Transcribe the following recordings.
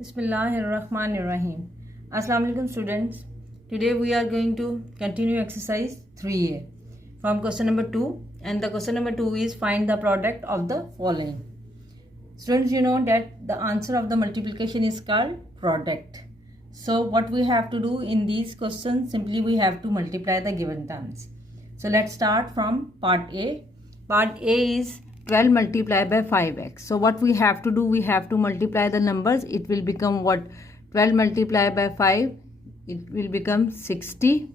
Bismillahirrahmanirrahim. Assalamu alaikum students. Today we are going to continue exercise 3A from question number 2, and the question number 2 is find the product of the following. Students, you know that the answer of the multiplication is called product. So what we have to do in these questions, simply we have to multiply the given terms. So let's start from part A. Part A is 12 multiplied by 5x. So what we have to do, we have to multiply the numbers. It will become what? 12 multiplied by 5, it will become 60,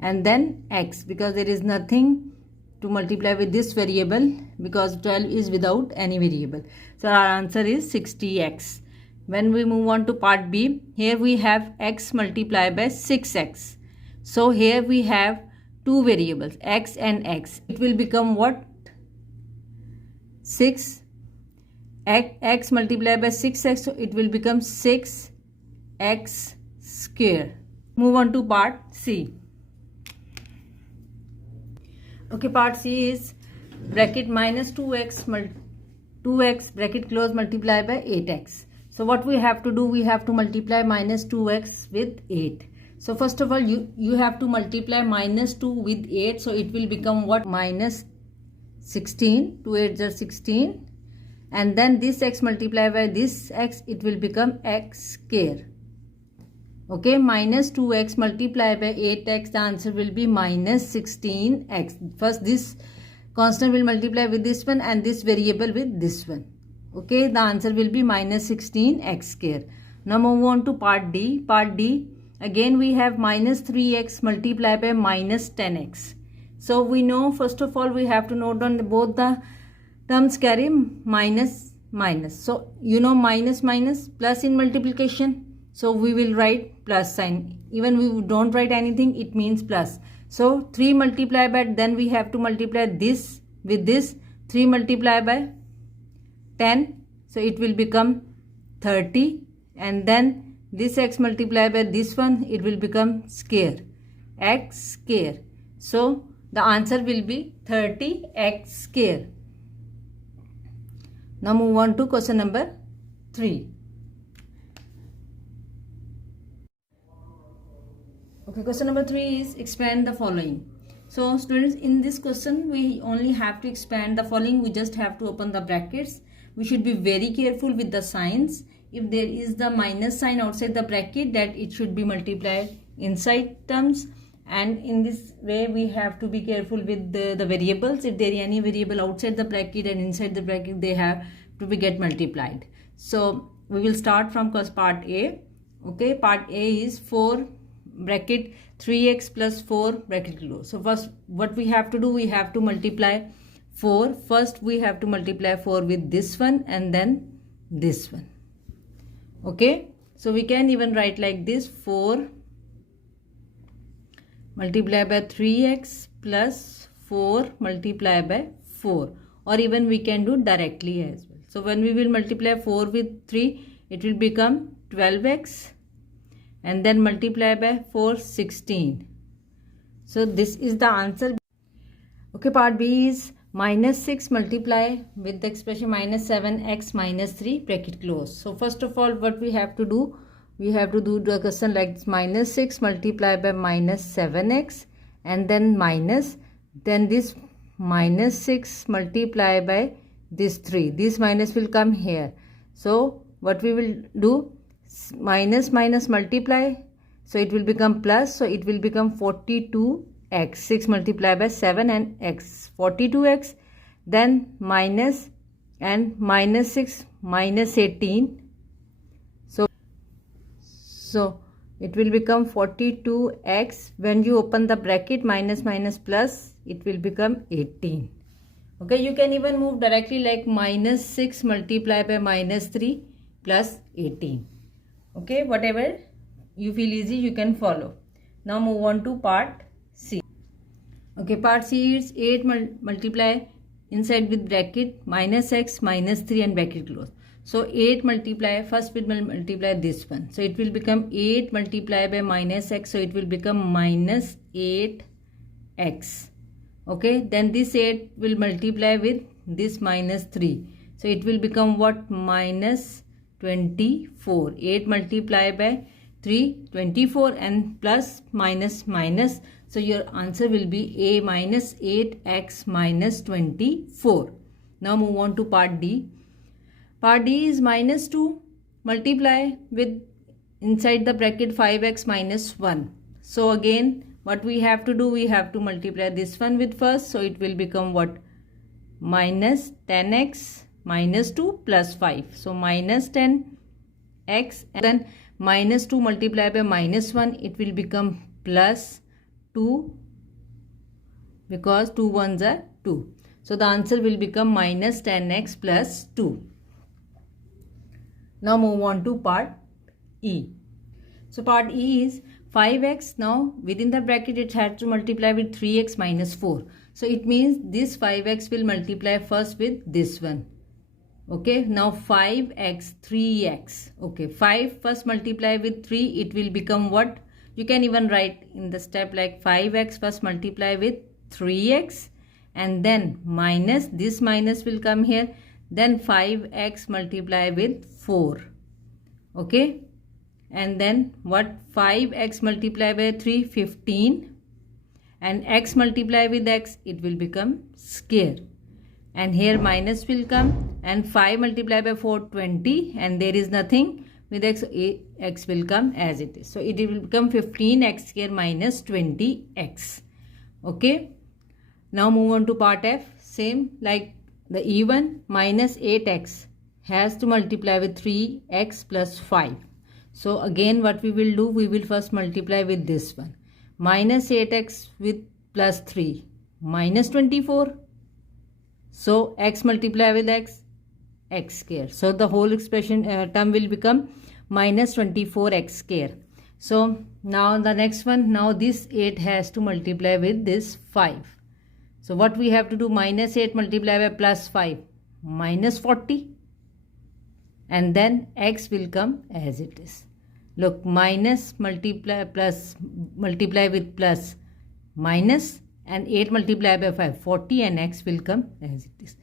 and then x, because there is nothing to multiply with this variable, because 12 is without any variable. So our answer is 60x. When we move on to part B, here we have x multiplied by 6x. So here we have two variables, x and x. It will become what? 6 x multiplied by 6x, so it will become 6x square. Move on to part C. Okay, part C is bracket minus 2x bracket close multiplied by 8x. So what we have to do, we have to multiply minus 2x with 8. So first of all, you have to multiply minus 2 with 8, so it will become what? Minus 16, 2 8s are 16, and then this x multiplied by this x, it will become x square. Okay, minus 2x multiplied by 8x, the answer will be minus 16x. First this constant will multiply with this one and this variable with this one. Okay, the answer will be minus 16x square. Now move on to part D. Part D, again we have minus 3x multiplied by minus 10x. So we know, first of all, we have to note down both the terms carry minus minus. So you know minus minus plus in multiplication. So we will write plus sign. Even we don't write anything, it means plus. So 3 multiplied by, then we have to multiply this with this. 3 multiplied by 10. So it will become 30. And then this x multiplied by this one, it will become square. X square. So the answer will be 30x square. Now move on to question number 3. Okay, question number 3 is expand the following. So students, in this question we only have to expand the following. We just have to open the brackets. We should be very careful with the signs. If there is the minus sign outside the bracket, that it should be multiplied inside terms. And in this way we have to be careful with the variables. If there is any variable outside the bracket and inside the bracket, they have to be get multiplied. So we will start from part A. Okay, part A is 4 bracket 3x plus 4 bracket close. So first what we have to do, we have to multiply 4. First we have to multiply 4 with this one and then this one. Okay, so we can even write like this: 4 multiplied by 3x plus 4 multiplied by 4, or even we can do directly as well. So when we will multiply 4 with 3, it will become 12x, and then multiply by 4, 16. So this is the answer. Okay, part B is minus 6 multiply with the expression minus 7x minus 3 bracket close. So first of all, what we have to do, we have to do the question like this: minus 6 multiplied by minus 7x, and then minus, then this minus 6 multiplied by this 3. This minus will come here. So what we will do, minus minus multiply, so it will become plus, so it will become 42x. 6 multiplied by 7 and x, 42x, then minus, and minus 6 minus 18. So it will become 42x. When you open the bracket, minus minus plus, it will become 18. Okay, you can even move directly like minus 6 multiplied by minus 3 plus 18. Okay, whatever you feel easy, you can follow. Now move on to part C. Okay, part C is 8 multiply inside with bracket minus x minus 3 and bracket close. So 8 multiply, first we will multiply this one. So it will become 8 multiplied by minus x. So it will become minus 8x. Okay, then this 8 will multiply with this minus 3. So it will become what? Minus 24. 8 multiplied by 3, 24, and plus minus minus. So your answer will be A minus 8x minus 24. Now move on to part D. Part D is minus 2 multiply with inside the bracket 5x minus 1. So again what we have to do, we have to multiply this one with first. So it will become what? Minus 10x minus 2 plus 5. So minus 10x, and then minus 2 multiplied by minus 1, it will become plus 2 because 2 ones are 2. So the answer will become minus 10x plus 2. Now move on to part E. So part E is 5x. Now within the bracket it has to multiply with 3x minus 4. So it means this 5x will multiply first with this one. Okay, now 5x, 3x. Okay, 5 first multiply with 3, it will become what? You can even write in the step like 5x first multiply with 3x, and then minus, this minus will come here, then 5x multiply with 4. Okay, and then what? 5x multiply by 3, 15, and x multiply with x, it will become square, and here minus will come, and 5 multiply by 4, 20, and there is nothing with x, x will come as it is. So it will become 15x square minus 20x. Okay, now move on to part F. Same like the E1, minus 8x has to multiply with 3x plus 5. So again what we will do, we will first multiply with this one. Minus 8x with plus 3, minus 24. So x multiply with x, x square. So the whole expression term will become minus 24x square. So now the next one, now this 8 has to multiply with this 5. So what we have to do, minus 8 multiply by plus 5, minus 40. And then x will come as it is. Look, minus multiply plus multiply with plus minus, and 8 multiply by 5, 40, and x will come as it is.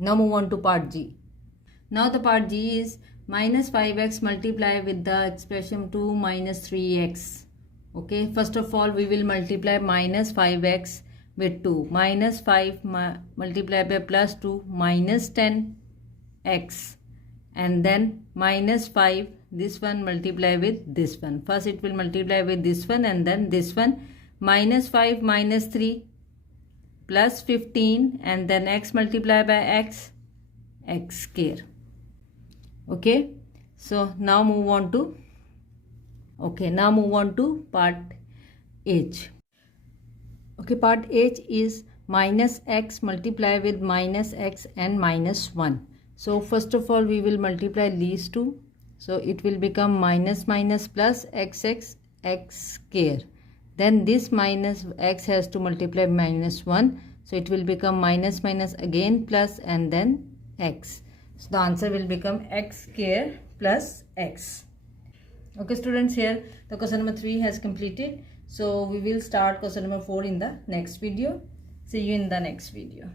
Now move on to part G. Now the part G is minus 5x multiply with the expression 2 minus 3x. Okay, first of all we will multiply minus 5x with 2. Minus 5 multiply by plus 2, minus 10x. And then minus 5, this one multiply with this one. First it will multiply with this one and then this one. Minus 5 minus 3 plus 15, and then x multiply by x, x square. Okay, so now move on to part H. Okay, part H is minus x multiply with minus x and minus 1. So first of all we will multiply these two. So it will become minus minus plus xx, x square. Then this minus x has to multiply minus 1. So it will become minus minus again plus and then x. So the answer will become x square plus x. Okay students, here the question number 3 has completed. So we will start question number 4 in the next video. See you in the next video.